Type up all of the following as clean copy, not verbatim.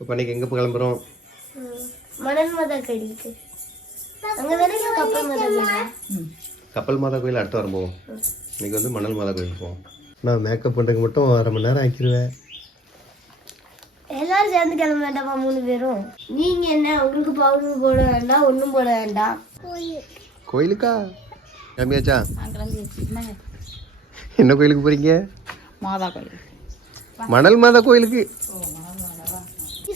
இப்போ அன்றைக்கி எங்கே கிளம்புறோம்? மணல் மாதா கோயிலுக்கு. அங்கே தானே கப்பல் மாதா கோயில். கப்பல் மாதா கோயில் அடுத்த வாரம் போவோம். இன்றைக்கி வந்து மணல் மாதா கோயிலுக்கு போவோம். நான் மேக்கப் பண்ணுறதுக்கு மட்டும் 1/2 மணி நேரம் ஆக்கிடுவேன். எல்லாரும் சேர்ந்து கிளம்ப வேண்டாமா 3 பேரும்? நீங்கள் என்ன உங்களுக்கு பவுடர் போட வேண்டாம், ஒன்றும் போட வேண்டாம். கோயிலுக்கா கிளம்பியாச்சா? என்ன கோயிலுக்கு போகிறீங்க? மாதா கோயில். மணல் மாதா கோயிலுக்கு.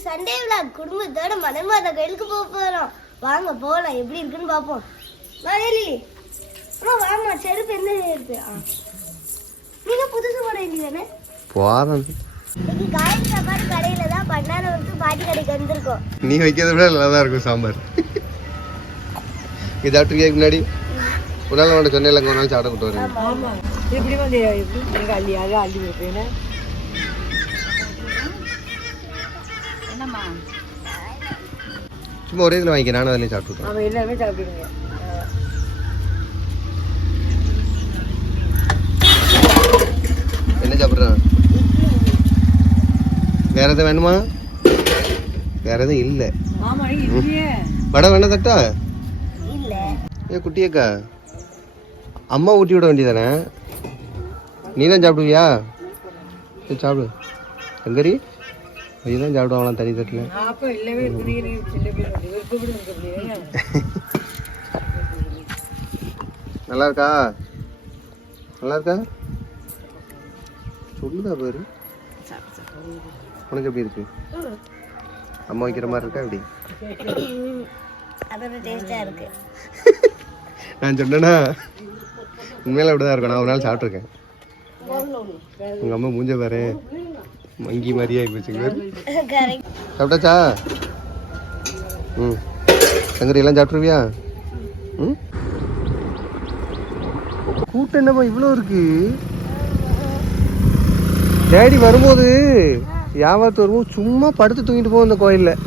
சண்டே விழா குடும்பத்தோட மணல் மாதா கோயிலுக்கு போக போகிறோம். வாங்க போகலாம், எப்படி இருக்குன்னு பார்ப்போம். வாங்க, செருப்பு என்ன செருப்பு? நீங்க புதுசு போட வேண்டியதானே? போகிறோம். இன்னைக்கு காய்கறி சாப்பாடு கடையில தான் பண்ணாரவருக்கு பாட்டி கடைக்கு வந்திருக்கோம். நீ வைக்கிறத விட நல்லா தான் இருக்கும் சாம்பார். இது சாப்பிட்டுருக்கே முன்னாடி ஒரு நாள் அவன்கிட்ட சொன்னேன், ஒரு நாள் சாப்பிட கூட்டு வரேன். ஆமாம், எப்படி வந்து எங்கள் அள்ளி அது அள்ளி வைப்பேன்னு. என்னம்மா சும்மா ஒரே இதில் வாங்கிக்க, நானும் அதில் சாப்பிட்டுருக்கேன். அவன் எல்லாமே சாப்பிடுங்க. என்ன சாப்பிட்றான்? வேற எதுவும் வேணுமா? வேற எதுவும் இல்லை. ஆமாம், இல்லையே. வடை வேணா தட்டா? இல்ல ஏ குட்டியக்கா, அம்மா ஊட்டி விட வேண்டியதானே? நீ தான் சாப்பிடுவியா? சரி சாப்பிடு. எங்கரி நீ தான் சாப்பிடுவாங்களாம் தனி தட்டில். அப்போ இல்லவே நல்லா இருக்கா? நல்லா இருக்கா? சொல்லுதா பாரு. உனக்கு எப்படி இருக்கு? அம்மா வைக்கிற மாதிரி இருக்கா எப்படி? அதோட டேஸ்டா இருக்கு. நான் சொன்னேன்னா உண்மையில அப்படிதான் இருக்கும். நான் ஒரு நாள் சாப்பிட்ருக்கேன். உங்கள் அம்மா மூஞ்ச பாரு, மங்கி மாதிரியே ஆகிப்போச்சுங்க. சாப்பிட்டாச்சா? ம். சங்கரி எல்லாம் சாப்பிட்ருவியா? ம். கூட்டம் என்னப்பா இவ்வளோ இருக்கு? டேடி வரும்போது வியாபாரத்து வரும்போது சும்மா படுத்து தூங்கிட்டு போவோம் இந்த கோயிலில்.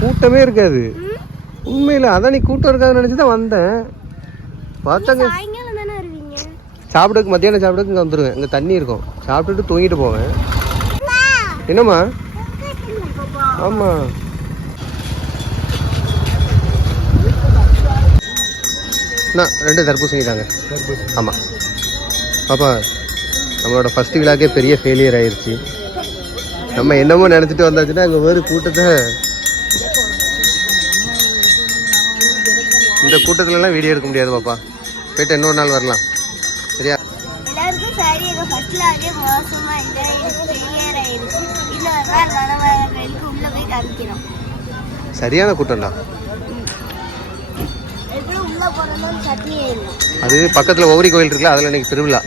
கூட்டமே இருக்காது உண்மையில். அதான் நீ கூட்டம் இருக்காதுன்னு நினச்சி தான் வந்தேன். பார்த்தாங்க சாப்பிடுக்கு, மத்தியானம் சாப்பிடுக்கு இங்கே வந்துடுவேன். இங்கே தண்ணி இருக்கும், சாப்பிட்டுட்டு தூங்கிட்டு போவேன். என்னம்மா? ஆமாம். அண்ணா 2 தர்பூசணி தாங்க. ஆமாம் பாப்பா, நம்மளோட ஃபஸ்ட்டு விழாக்கே பெரிய ஃபெயிலியர் ஆயிடுச்சு. நம்ம என்னமோ நினச்சிட்டு வந்தாச்சுன்னா இங்கே ஒரு கூட்டத்தை, இந்த கூட்டத்துலலாம் வீடியோ எடுக்க முடியாது பாப்பா. போயிட்டு இன்னொரு நாள் வரலாம், சரியா? எல்லாருக்கும் சரி, எங்கள் ஃபஸ்ட்டில் அதே மோசமாக ஃபெயிலியர் ஆயிடுச்சு. இன்னொரு நாள் மணவாள கோயிலுக்கு உள்ளே போய் காமிக்கிறோம். சரியான கூட்டம்டா. எப்படி உள்ளே போகிறோம்னு சட்னியே இல்லை. அது பக்கத்தில் ஒவ்வொரு கோயில் இருக்குல்ல, அதில் இன்னைக்கு திருவிழா.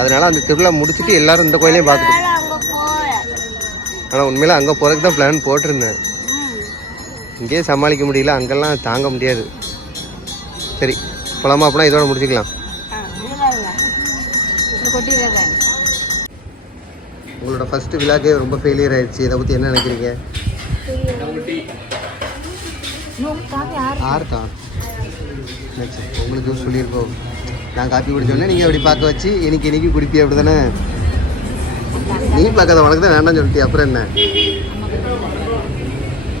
அதனால அந்த திருவிழா முடிச்சுட்டு எல்லாரும் இந்த கோயிலையும் பார்த்துட்டு. அங்கே போகிறேன். ஆனால் உண்மையில அங்கே போகிறதுக்கு தான் பிளான் போட்டிருந்தேன். இங்கேயே சமாளிக்க முடியல, அங்கெல்லாம் தாங்க முடியாது. சரி போலாமா? அப்படின்னா இதோட முடிச்சுக்கலாம். உங்களோட ஃபஸ்ட்டு விழாக்கே ரொம்ப ஃபெயிலியர் ஆயிடுச்சு. இதை பற்றி என்ன நினைக்கிறீங்க? ஆறுதா உங்களுக்கு சொல்லியிருக்கோம். நான் காப்பி குடிச்சோடனே நீங்கள் அப்படி பார்க்க வச்சு இன்னைக்கு குடிப்பி அப்படி தானே? நீ பார்க்காத, உனக்கு தான் வேண்டாம்னு சொல்லிட்டு அப்புறம் என்ன?